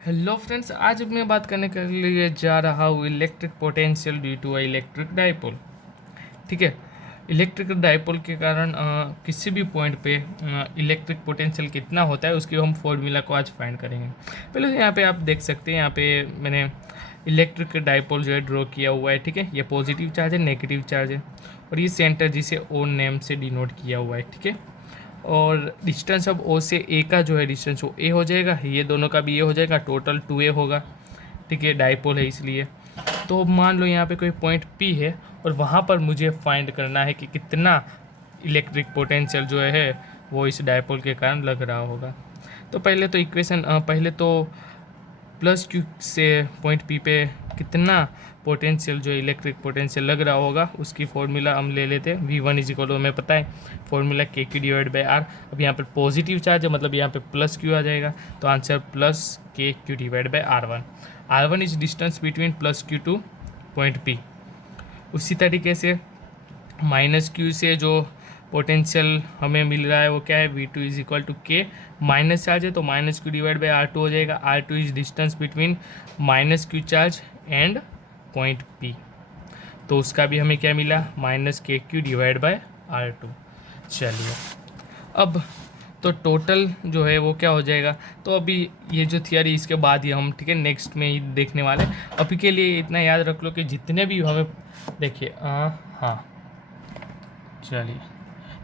Hello friends, आज मैं बात करने के लिए जा रहा हूँ electric potential due to electric dipole. ठीक है। इलेक्ट्रिक डाइपोल के कारण किसी भी पॉइंट पे इलेक्ट्रिक पोटेंशियल कितना होता है उसकी हम फॉर्मूला को आज फाइंड करेंगे। पहले तो यहाँ पे आप देख सकते हैं, यहाँ पे मैंने इलेक्ट्रिक डाइपोल जो है ड्रॉ किया हुआ है। ठीक है, ये पॉजिटिव चार्ज है, नेगेटिव चार्ज है, और ये सेंटर जिसे ओ नेम से डिनोट किया हुआ है। ठीक है, और डिस्टेंस अब ओ से ए का जो है डिस्टेंस वो ए हो जाएगा, ये दोनों का भी ए हो जाएगा, टोटल 2a होगा। ठीक है, डाइपोल है इसलिए। तो मान लो यहाँ पे कोई पॉइंट P है और वहाँ पर मुझे फाइंड करना है कि कितना इलेक्ट्रिक पोटेंशियल जो है वो इस डाइपोल के कारण लग रहा होगा। तो पहले तो प्लस क्यू से पॉइंट P पे कितना पोटेंशियल जो इलेक्ट्रिक पोटेंशियल लग रहा होगा उसकी फॉर्मूला हम ले लेते हैं। V1 इज इक्वल टू, हमें पता है formula KQ divide by R। अब यहाँ पर पॉजिटिव चार्ज है, मतलब यहाँ पे प्लस Q आ जाएगा, तो answer plus KQ divide by R1। R1 is distance between plus Q two point P। उसी तरीके से माइनस Q से जो पोटेंशियल हमें मिल रहा है वो क्या है, V2 is equal to K। Minus charge है तो minus Q divide by R2 हो जाएगा। R2 is distance between minus Q charge and point P, तो उसका भी हमें क्या मिला, minus KQ divide by R2। चलिए, अब तो टोटल जो है वो क्या हो जाएगा। तो अभी ये जो थियरी इसके बाद ही हम, ठीक है, नेक्स्ट में ही देखने वाले। अभी के लिए इतना याद रख लो कि जितने भी हमें, देखिए हाँ, चलिए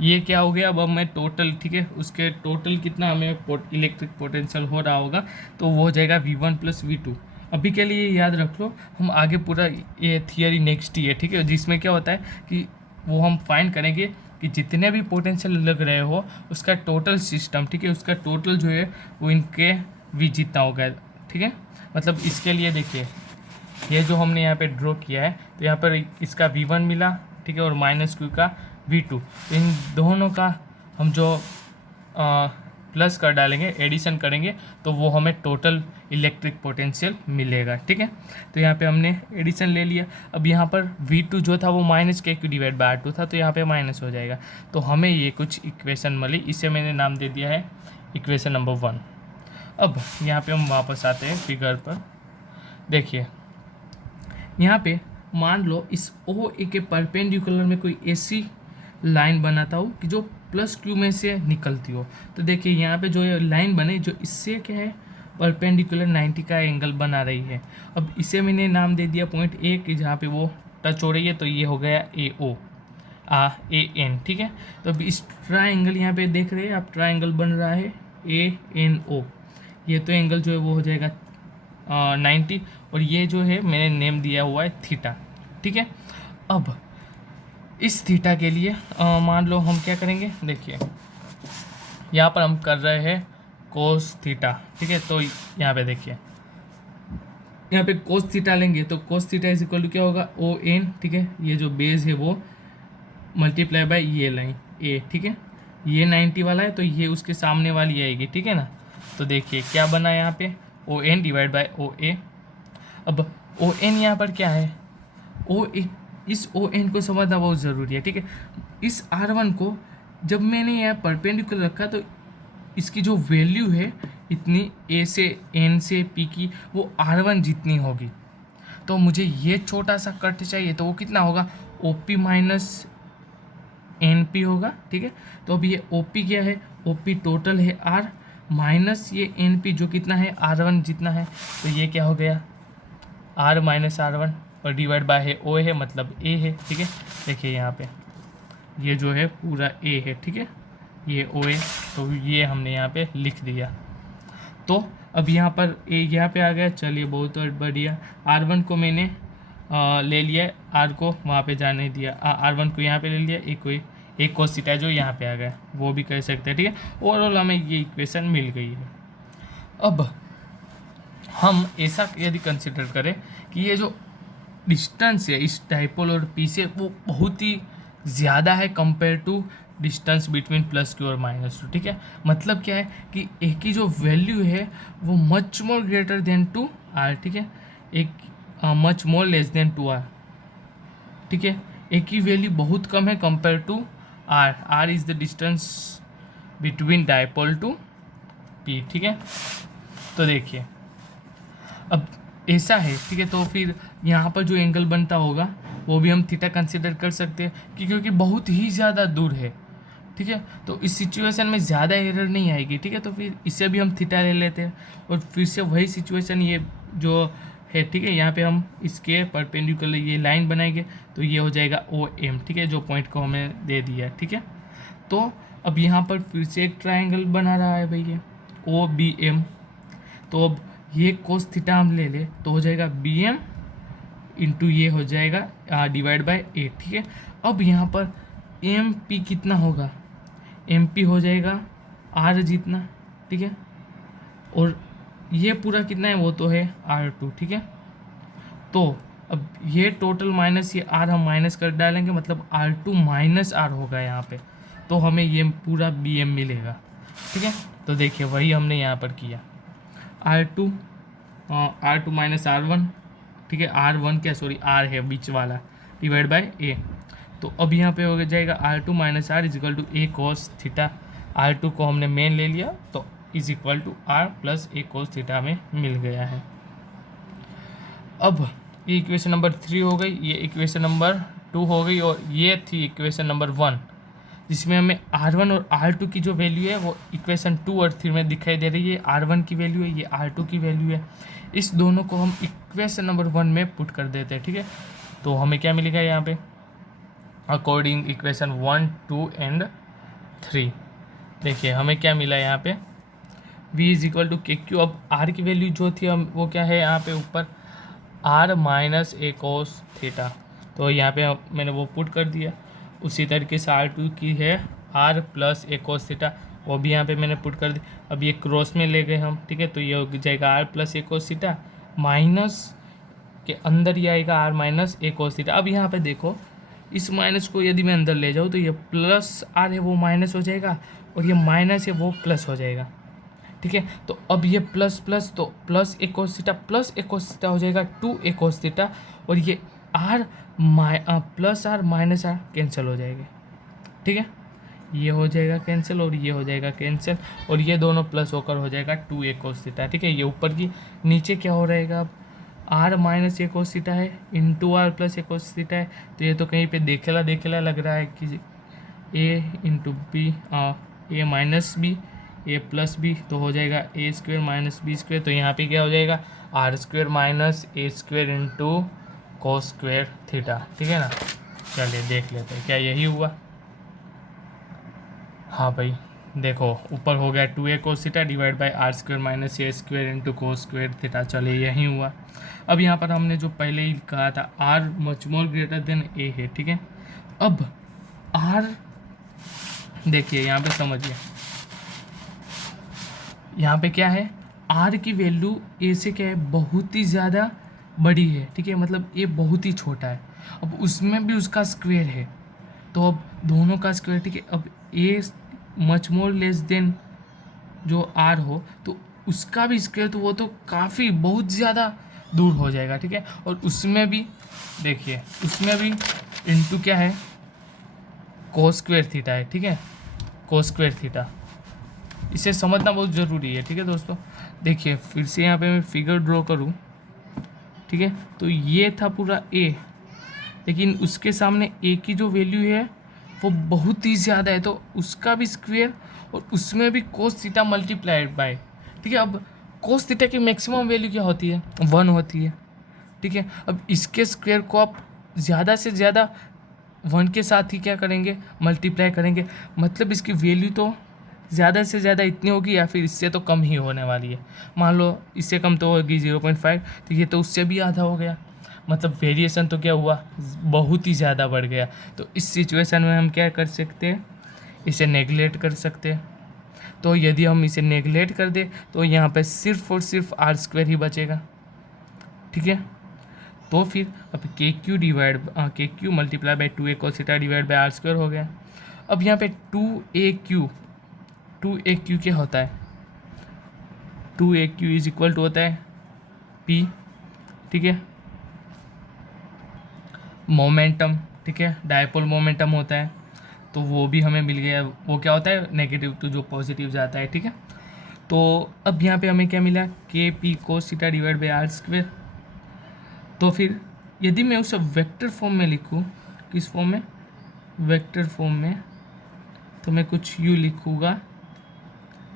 ये क्या हो गया। अब मैं टोटल, ठीक है, उसके टोटल कितना हमें इलेक्ट्रिक पोटेंशियल हो रहा होगा तो वो हो जाएगा V1 प्लस V2। अभी के लिए याद रख लो, हम आगे पूरा ये थियरी नेक्स्ट ही है, ठीक है, जिसमें क्या होता है कि वो हम फाइंड करेंगे कि जितने भी पोटेंशियल लग रहे हो उसका टोटल सिस्टम, ठीक है, उसका टोटल जो है वो इनके V जितना होगा। ठीक है, मतलब इसके लिए देखिए, ये जो हमने यहाँ पे ड्रॉ किया है तो यहाँ पर इसका V1 मिला, ठीक है, और माइनस Q का V2, तो इन दोनों का हम जो प्लस कर डालेंगे, एडिशन करेंगे, तो वो हमें टोटल इलेक्ट्रिक पोटेंशियल मिलेगा। ठीक है, तो यहाँ पे हमने एडिशन ले लिया। अब यहाँ पर V2 जो था वो minus KQ divide by R2 था, तो यहाँ पे माइनस हो जाएगा। तो हमें ये कुछ इक्वेशन मिली, इसे मैंने नाम दे दिया है इक्वेशन नंबर 1। अब यहाँ पे हम वापस आते हैं फिगर पर। देखिए यहाँ पे मान लो इस OA के परपेंडिकुलर में कोई ऐसी लाइन बनाता हूँ कि जो प्लस Q में से निकलती हो। तो देखिए यहाँ पे जो ये लाइन बने, जो इससे क्या है, परपेंडिकुलर 90 का एंगल बना रही है। अब इसे मैंने नाम दे दिया पॉइंट A कि जहाँ पे वो टच हो रही है, तो ये हो गया AO AN। ठीक है, तो अब इस ट्राइंगल यहाँ पे देख रहे हैं आप, ट्राइंगल बन रहा है ANO। ये तो एंगल जो है वो हो जाएगा 90, और ये जो है मैंने नेम दिया हुआ है थीटा। ठीक है, अब इस थीटा के लिए मान लो हम क्या करेंगे, देखिए यहाँ पर हम कर रहे हैं कोस थीटा। ठीक है, तो यहाँ पे देखिए, यहाँ पे कोस थीटा लेंगे तो cos theta is equal to क्या होगा, ON। ठीक है, ये जो बेस है वो मल्टीप्लाई बाय ये लाइन A। ठीक है, ये 90 वाला है तो ये उसके सामने वाली आएगी। ठीक है ना, तो देखिए क्या बना यहाँ पे, ON डिवाइड बाय OA। अब ON यहाँ पर क्या है, OA, इस ON को समझना बहुत ज़रूरी है। ठीक है, इस R1 को जब मैंने यहाँ परपेंडिकुलर रखा तो इसकी जो वैल्यू है इतनी A से N से P की, वो R1 जितनी होगी। तो मुझे ये छोटा सा कट चाहिए, तो वो कितना होगा, OP माइनस NP होगा। ठीक है, तो अब ये OP क्या है, OP टोटल है R माइनस ये NP जो कितना है, R1 जितना है, तो ये क्या हो गया, R माइनस R1, और डिवाइड बाय है O है, मतलब A है। ठीक है, देखिए यहाँ पे ये जो है पूरा A है। ठीक है, ये O है, तो ये हमने यहाँ पे लिख दिया। तो अब यहाँ पर A यहाँ पे आ गया। चलिए, बहुत बढ़िया। R1 को मैंने ले लिया, R को वहाँ पे जाने दिया, R1 को यहाँ पे ले लिया, एक कोस थीटा जो यहाँ पे आ गया, वो भी कर सकते हैं। ठीक है, ओवरऑल हमें ये इक्वेशन मिल गई है। अब हम ऐसा यदि कंसिडर करें कि ये जो डिस्टेंस है इस डाइपोल और P से वो बहुत ही ज़्यादा है compare to distance between plus Q और माइनस Q। ठीक है, मतलब क्या है कि A की जो वैल्यू है वो much more greater than to R। ठीक है, एक much more less than to R। ठीक है, A की वैल्यू बहुत कम है compare to R। R is the distance between dipole to P। ठीक है, तो देखिए अब ऐसा है, ठीक है, तो फिर यहाँ पर जो एंगल बनता होगा वो भी हम थीटा कंसिडर कर सकते हैं क्योंकि बहुत ही ज़्यादा दूर है, ठीक है। तो इस सिचुएशन में ज़्यादा एरर नहीं आएगी, ठीक है, तो फिर इसे भी हम थीटा ले लेते हैं और फिर से वही सिचुएशन ये जो है, ठीक है, यहाँ पे हम इसके परपेंडिकुलर ये लाइन बनाएंगे तो ये हो जाएगा ओ एम, ठीक है, जो पॉइंट को हमें दे दिया है, ठीक है। तो अब यहाँ पर फिर से एक ट्राइंगल बना रहा है भाई, ये ओ बी एम। तो अब ये कोस थीटा हम ले ले तो हो जाएगा बी एम इंटू ये हो जाएगा डिवाइड बाय ए, ठीक है। अब यहाँ पर एम पी कितना होगा, एम पी हो जाएगा आर जितना, ठीक है, और ये पूरा कितना है वो तो है आर टू, ठीक है। तो अब ये टोटल माइनस ये आर हम माइनस कर डालेंगे, मतलब आर टू माइनस आर होगा यहाँ पे, तो हमें ये पूरा बी एम मिलेगा, ठीक है। तो देखिए वही हमने यहाँ पर किया, R two minus R one, ठीक है, आर वन क्या सॉरी आर है बीच वाला, डिवाइड बाय ए। तो अब यहाँ पे हो जाएगा R two minus R is equal to A cos theta. R two को हमने मेन ले लिया तो is equal to R plus A cos theta में मिल गया है। अब ये इक्वेशन नंबर 3 हो गई, ये इक्वेशन नंबर 2 हो गई, और ये थी इक्वेशन नंबर 1 जिसमें हमें R1 और R2 की जो वैल्यू है वो इक्वेशन 2 और 3 में दिखाई दे रही है। R1 की वैल्यू है, ये R2 की वैल्यू है। इस दोनों को हम इक्वेशन नंबर 1 में पुट कर देते हैं, ठीक है। तो हमें क्या मिलेगा यहाँ पे, अकॉर्डिंग इक्वेशन 1, 2 एंड 3, देखिए हमें क्या मिला यहाँ पे, v इज इक्वल टू के क्यू। अब r की वैल्यू जो थी हम वो क्या है यहाँ पे ऊपर r minus A cos theta, तो यहाँ पे मैंने वो पुट कर दिया। उसी तरीके से R2 की है r plus A cos theta, वो भी यहाँ पे मैंने पुट कर दी। अब ये क्रॉस में ले गए हम, ठीक है, तो ये हो जाएगा r plus A cos theta, minus के अंदर ये आएगा r minus A cos theta. अब यहाँ पे देखो इस माइनस को यदि मैं अंदर ले जाऊँ तो ये प्लस r है वो माइनस हो जाएगा, और ये माइनस है वो प्लस हो जाएगा, ठीक है। तो अब ये प्लस प्लस तो plus A cos theta plus A cos theta हो जाएगा 2 ए कोस थीटा, और ये r plus R minus R cancel हो जाएंगे, ठीक है, ये हो जाएगा कैंसिल और ये हो जाएगा कैंसिल, और ये दोनों प्लस होकर हो जाएगा 2 ए कोस थीटा, ठीक है। ये ऊपर की नीचे क्या हो रहेगा, अब R minus A cos theta है into R plus A cos theta है, तो ये तो कहीं पे देखेला देखेला लग रहा है कि A into B A minus B A plus B, तो हो जाएगा A square minus B square. तो यहाँ पे क्या हो जाएगा R square minus A square into cos square theta, ठीक है ना। चलिए देख लेते हैं क्या यही हुआ। हाँ भाई देखो ऊपर हो गया 2 A cos theta divide by R square minus A square into cos square theta, चलिए यही हुआ। अब यहाँ पर हमने जो पहले ही कहा था R much more greater than A है, ठीक है। अब आर देखिए यहाँ पे समझिए, यहाँ पे क्या है आर की वैल्यू ए से क्या है बहुत ही ज़्यादा बड़ी है, ठीक है, मतलब ये बहुत ही छोटा है। अब उसमें भी उसका स्क्वायर है, तो अब दोनों का स्क्वायर, ठीक है। अब a much more less then जो आर हो तो उसका भी स्क्वायर, तो वो तो काफ़ी बहुत ज़्यादा दूर हो जाएगा, ठीक है। और उसमें भी देखिए उसमें भी इंटू क्या है कोस स्क्वायर थीटा है, ठीक है, कोस स्क्वायर थीटा, इसे समझना बहुत ज़रूरी है, ठीक है दोस्तों। देखिए फिर से यहाँ पे मैं फिगर ड्रॉ करूँ, ठीक है, तो ये था पूरा ए, लेकिन उसके सामने ए की जो वैल्यू है वो बहुत ही ज़्यादा है, तो उसका भी स्क्वायर और उसमें भी कोस थीटा मल्टीप्लाइड बाय, ठीक है। अब कोस थीटा की मैक्सिमम वैल्यू क्या होती है 1 होती है, ठीक है। अब इसके स्क्वायर को आप ज़्यादा से ज़्यादा 1 के साथ ही क्या करेंगे मल्टीप्लाई करेंगे, मतलब इसकी वैल्यू तो ज़्यादा से ज़्यादा इतनी होगी या फिर इससे तो कम ही होने वाली है। मान लो इससे कम तो होगी 0.5, तो ये तो उससे भी आधा हो गया, मतलब वेरिएशन तो क्या हुआ बहुत ही ज़्यादा बढ़ गया। तो इस सिचुएशन में हम क्या कर सकते हैं, इसे नेगलेक्ट कर सकते हैं। तो यदि हम इसे नेगलेक्ट कर दें तो यहाँ पे सिर्फ और सिर्फ आर स्क्वायर ही बचेगा, ठीक है। तो फिर अब K Q multiply by 2 A cos theta divide by R square हो गया। अब यहाँ पे 2 ए क्यू क्या होता है, 2 ए क्यू इज इक्वल टू होता है पी, ठीक है, मोमेंटम, ठीक है, डायपोल मोमेंटम होता है, तो वो भी हमें मिल गया। वो क्या होता है नेगेटिव टू जो पॉजिटिव जाता है, ठीक है। तो अब यहाँ पे हमें क्या मिला, K P cos theta divide by R square. तो फिर यदि मैं उसे वेक्टर फॉर्म में लिखूँ, किस फॉर्म में, वेक्टर फॉर्म में, तो मैं कुछ यूँ लिखूँगा,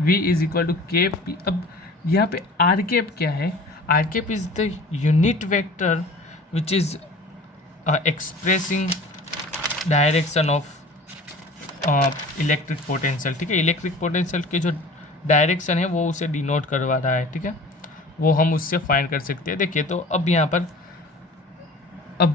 v is equal to K P. अब यहाँ पे आर कैप क्या है, R cap is the unit vector which is expressing direction of electric potential. ठीक है, इलेक्ट्रिक पोटेंशियल के जो डायरेक्शन है वो उसे डिनोट करवा रहा है। ठीक है, वो हम उससे फाइंड कर सकते हैं। देखिए, तो अब यहाँ पर अब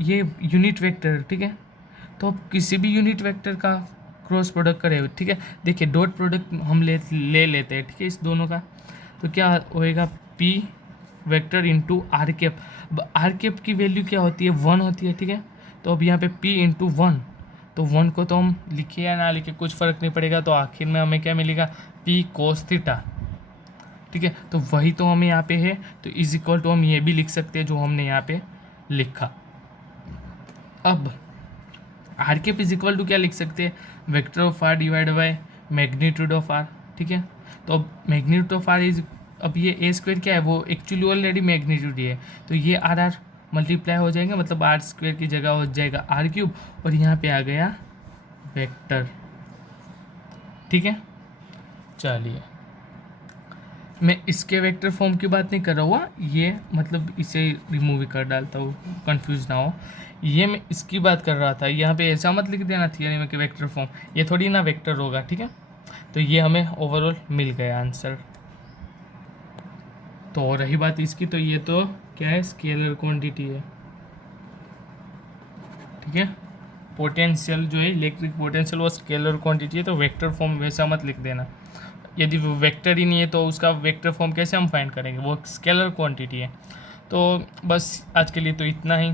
ये यूनिट वेक्टर, ठीक है, तो अब किसी भी यूनिट वेक्टर का क्रॉस प्रोडक्ट करें। ठीक है, देखिए डॉट प्रोडक्ट हम ले लेते हैं। ठीक है, इस दोनों का, तो क्या होएगा, P vector into R cap. अब आर कैप की वैल्यू क्या होती है, 1 होती है। ठीक है, तो अब यहाँ पे p इंटू 1, तो 1 को तो हम लिखे या ना लिखे कुछ फ़र्क नहीं पड़ेगा, तो आखिर में हमें क्या मिलेगा, p कोस थीटा। ठीक है, तो वही तो हमें यहाँ पे है, तो इज इक्वल टू हम ये भी लिख सकते हैं जो हमने यहाँ पे लिखा। अब R cap is equal to क्या लिख सकते हैं, vector of R divide by magnitude of R. ठीक है, तो अब मैग्नीट्यूड ऑफ आर इज, अब ये ए स्क्वायर क्या है, वो एक्चुअली ऑलरेडी मैग्नीट्यूड ही है, तो ये आर आर मल्टीप्लाई हो जाएगा, मतलब आर स्क्वायर की जगह हो जाएगा आर क्यूब, और यहाँ पे आ गया वेक्टर। ठीक है, चलिए मैं इसके वेक्टर फॉर्म की बात नहीं कर रहा हुआ, ये मतलब इसे रिमूव कर डालता हूँ, कंफ्यूज ना हो। ये मैं इसकी बात कर रहा था, यहाँ पे ऐसा मत लिख देना थियरी में कि वेक्टर फॉर्म, ये थोड़ी ना वेक्टर होगा। ठीक है, तो ये हमें ओवरऑल मिल गया आंसर। तो रही बात इसकी, तो ये तो क्या है, स्केलर क्वांटिटी है। ठीक है, पोटेंशियल जो है, इलेक्ट्रिक पोटेंशियल, वो स्केलर क्वांटिटी है, तो वेक्टर फॉर्म वैसा मत लिख देना। यदि वो वेक्टर ही नहीं है तो उसका वेक्टर फॉर्म कैसे हम फाइंड करेंगे, वो स्केलर क्वांटिटी है। तो बस आज के लिए तो इतना ही।